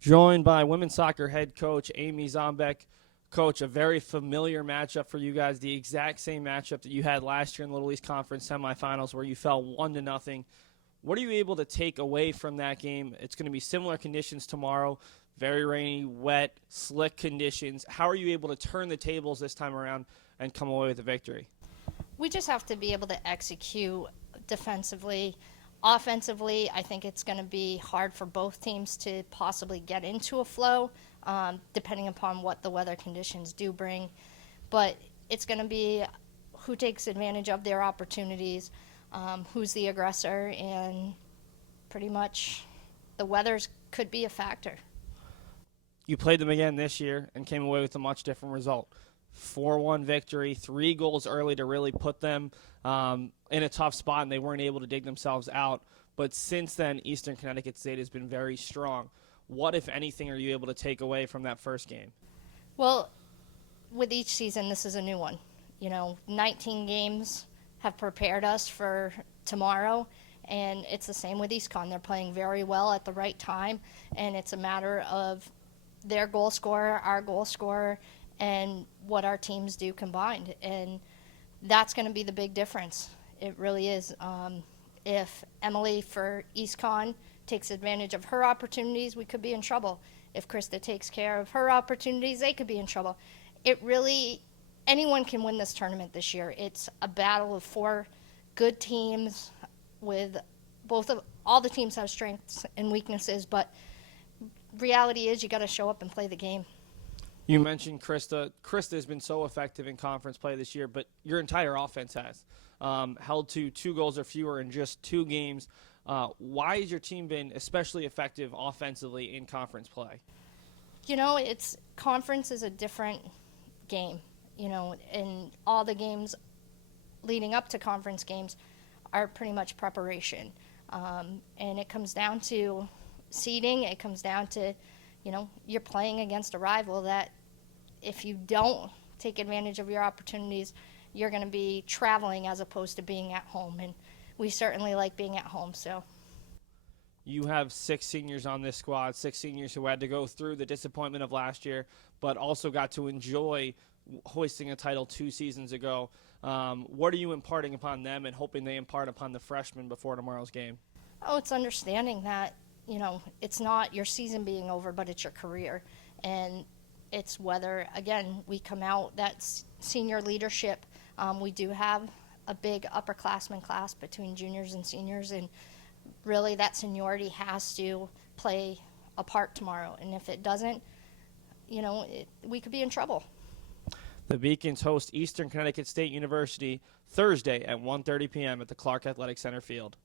Joined by women's soccer head coach Amy Zombeck. Coach, a very familiar matchup for you guys, the exact same matchup that you had last year in the Little East Conference Semifinals where you fell 1-0. What are you able to take away from that game? It's going to be similar conditions tomorrow, very rainy, wet, slick conditions. How are you able to turn the tables this time around and come away with a victory? We just have to be able to execute defensively. Offensively, I think it's going to be hard for both teams to possibly get into a flow, depending upon what the weather conditions do bring. But it's going to be who takes advantage of their opportunities, who's the aggressor, and pretty much the weather could be a factor. You played them again this year and came away with a much different result. 4-1 victory, 3 goals early to really put them in a tough spot, and they weren't able to dig themselves out. But since then, Eastern Connecticut State has been very strong. What, if anything, are you able to take away from that first game? Well, with each season, this is a new one. 19 games have prepared us for tomorrow, and it's the same with East Conn. They're playing very well at the right time, and it's a matter of their goal scorer, our goal scorer, and what our teams do combined. And that's going to be the big difference. It really is. If Emily for East Conn takes advantage of her opportunities, we could be in trouble. If Krista takes care of her opportunities, they could be in trouble. Anyone can win this tournament this year. It's a battle of 4 good teams with all the teams have strengths and weaknesses, but reality is you got to show up and play the game. You mentioned Krista. Krista has been so effective in conference play this year, but your entire offense has held to 2 goals or fewer in just 2 games. Why has your team been especially effective offensively in conference play? Conference is a different game, and all the games leading up to conference games are pretty much preparation. And it comes down to seeding. It comes down to, you're playing against a rival that if you don't take advantage of your opportunities, you're going to be traveling as opposed to being at home. And we certainly like being at home. So you have 6 seniors on this squad, 6 seniors who had to go through the disappointment of last year, but also got to enjoy hoisting a title 2 seasons ago. What are you imparting upon them and hoping they impart upon the freshmen before tomorrow's game? Oh, it's understanding that, it's not your season being over, but it's your career. And it's whether, again, we come out, that's senior leadership. We do have a big upperclassmen class between juniors and seniors, and really that seniority has to play a part tomorrow. And if it doesn't, we could be in trouble. The Beacons host Eastern Connecticut State University Thursday at 1:30 p.m. at the Clark Athletic Center Field.